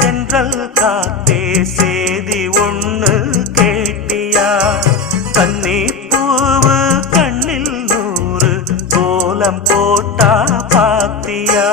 தென்றல் காத்தே சேதி ஒண்ணு கேட்டியா? கன்னி பூவு கண்ணில் நூறு கோலம் போட்டா பாத்தியா?